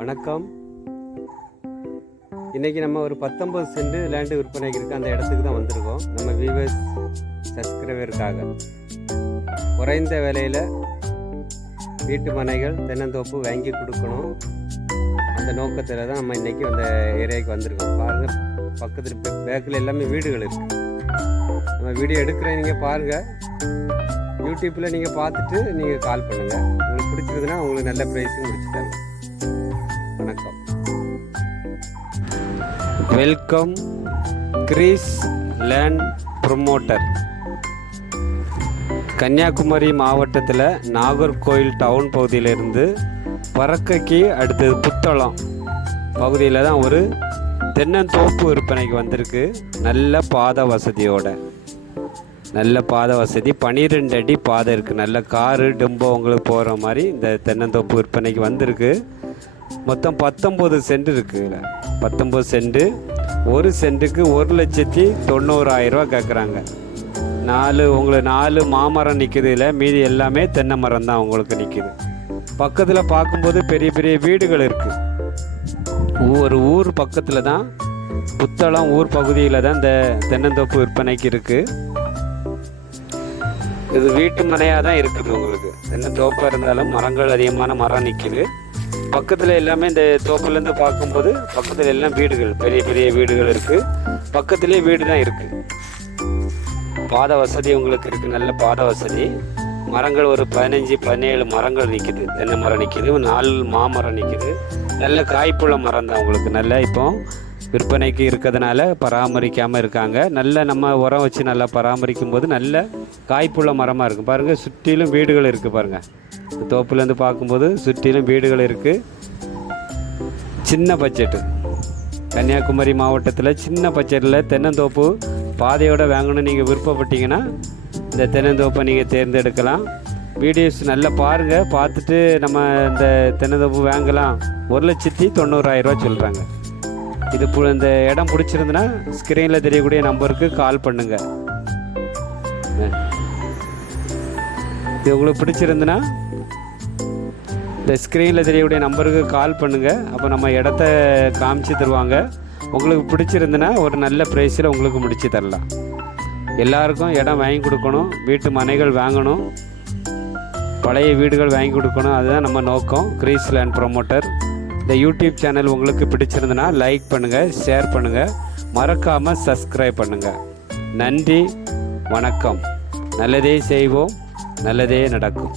வணக்கம். இன்றைக்கி நம்ம ஒரு பத்தொம்பது சென்ட் லேண்டு விற்பனைக்கு இருக்கு. அந்த இடத்துக்கு தான் வந்திருக்கோம். நம்ம வியூவர்ஸ் சப்ஸ்கிரைபருக்காக குறைந்த விலையில் வீட்டு மனைகள் தென்னந்தோப்பு வாங்கி கொடுக்கணும். அந்த நோக்கத்தில் தான் நம்ம இன்றைக்கி அந்த ஏரியாவுக்கு வந்திருக்கோம். பாருங்கள் பக்கத்தில் பேக்கில் எல்லாமே வீடுகள் இருக்குது நம்ம வீடியோ எடுக்கிறேன் நீங்கள் பாருங்கள் யூடியூப்பில் நீங்கள் பார்த்துட்டு நீங்கள் கால் பண்ணுங்கள் உங்களுக்கு பிடிச்சிருக்குன்னா உங்களுக்கு நல்ல ப்ரைஸும் முடிச்சு தரலாம். வணக்கம். Welcome Grace land promoter Kanyakumari மாவட்டத்தில் நாகர்கோயில் டவுன் பகுதியிலிருந்து பறக்கைக்கு அடுத்தது புத்தளம் பகுதியில் தான் ஒரு தென்னந்தோப்பு விற்பனைக்கு வந்திருக்கு. நல்ல பாத வசதியோட. நல்ல பாதை வசதி. பன்னிரெண்டு அடி பாதை இருக்குது நல்ல காரு டெம்போ உங்களுக்கு போகிற மாதிரி இந்த தென்னந்தோப்பு விற்பனைக்கு வந்திருக்கு. மொத்தம் பத்தொம்போது சென்ட் இருக்குதுல பத்தொம்போது சென்ட் ஒரு சென்ட்டுக்கு ஒரு லட்சத்தி தொண்ணூறாயிரரூவா கேட்குறாங்க நாலு உங்களுக்கு நாலு மாமரம் நிற்குதுல மீதி எல்லாமே தென்னை மரம் தான் உங்களுக்கு நிற்கிது பக்கத்தில் பார்க்கும்போது பெரிய பெரிய வீடுகள் இருக்குது ஒரு ஊர் பக்கத்தில் தான் புத்தளம் ஊர் பகுதியில் தான் இந்த தென்னந்தோப்பு விற்பனைக்கு இருக்குது இது வீட்டு மனையாக தான் இருக்குது உங்களுக்கு. என்ன தோப்பாக இருந்தாலும் மரங்கள் அதிகமான மரம் நிற்கிது பக்கத்தில் எல்லாமே இந்த தோப்புலேருந்து பார்க்கும்போது பக்கத்தில் எல்லாம் வீடுகள் பெரிய பெரிய வீடுகள் இருக்குது பக்கத்துலேயே வீடு தான் இருக்குது பாத வசதி உங்களுக்கு இருக்குது நல்ல பாத வசதி. மரங்கள் ஒரு பதினஞ்சு பதினேழு மரங்கள் நிற்கிது தென்னை மரம் நிற்கிது நாலு மாமரம் நிற்கிது நல்ல காய்ப்புள்ள மரம் தான் உங்களுக்கு. நல்ல இப்போ விற்பனைக்கு இருக்கிறதுனால பராமரிக்காமல் இருக்காங்க. நல்ல நம்ம உரம் வச்சு நல்லா பராமரிக்கும் போது நல்ல காய்ப்புள்ள மரமாக இருக்கும். பாருங்கள் சுற்றிலும் வீடுகள் இருக்குது பாருங்கள் தோப்புலேருந்து பார்க்கும்போது சுற்றிலும் வீடுகள் இருக்குது சின்ன பட்ஜெட்டு. கன்னியாகுமரி மாவட்டத்தில் சின்ன பட்ஜெட்டில் தென்னந்தோப்பு பாதையோடு வாங்கணும்னு நீங்கள் விருப்பப்பட்டீங்கன்னா இந்த தென்னந்தோப்பை நீங்கள் தேர்ந்தெடுக்கலாம். வீடியோஸ் நல்லா பாருங்கள் பார்த்துட்டு நம்ம இந்த தென்னந்தோப்பு வாங்கலாம். ஒரு லட்சத்தி தொண்ணூறாயிரரூவா சொல்கிறாங்க இது இந்த இடம் பிடிச்சிருந்துன்னா ஸ்க்ரீனில் தெரியக்கூடிய நம்பருக்கு கால் பண்ணுங்கள் இது உங்களுக்கு பிடிச்சிருந்துன்னா இந்த ஸ்க்ரீனில் தெரியக்கூடிய நம்பருக்கு கால் பண்ணுங்கள் அப்போ நம்ம இடத்த காமிச்சு தருவாங்க. உங்களுக்கு பிடிச்சிருந்துன்னா ஒரு நல்ல ப்ரைஸில் உங்களுக்கு முடிச்சு தரலாம். எல்லாருக்கும் இடம் வாங்கி கொடுக்கணும். வீட்டு மனைகள் வாங்கணும். பழைய வீடுகள் வாங்கி கொடுக்கணும். அதுதான் நம்ம நோக்கம். கிரீஸ் லேண்ட் ப்ரொமோட்டர் இந்த யூடியூப் சேனல் உங்களுக்கு பிடிச்சிருந்தனா லைக் பண்ணுங்கள் ஷேர் பண்ணுங்கள் மறக்காமல் சப்ஸ்கிரைப் பண்ணுங்கள் நன்றி வணக்கம். நல்லதே செய்வோம் நல்லதே நடக்கும்.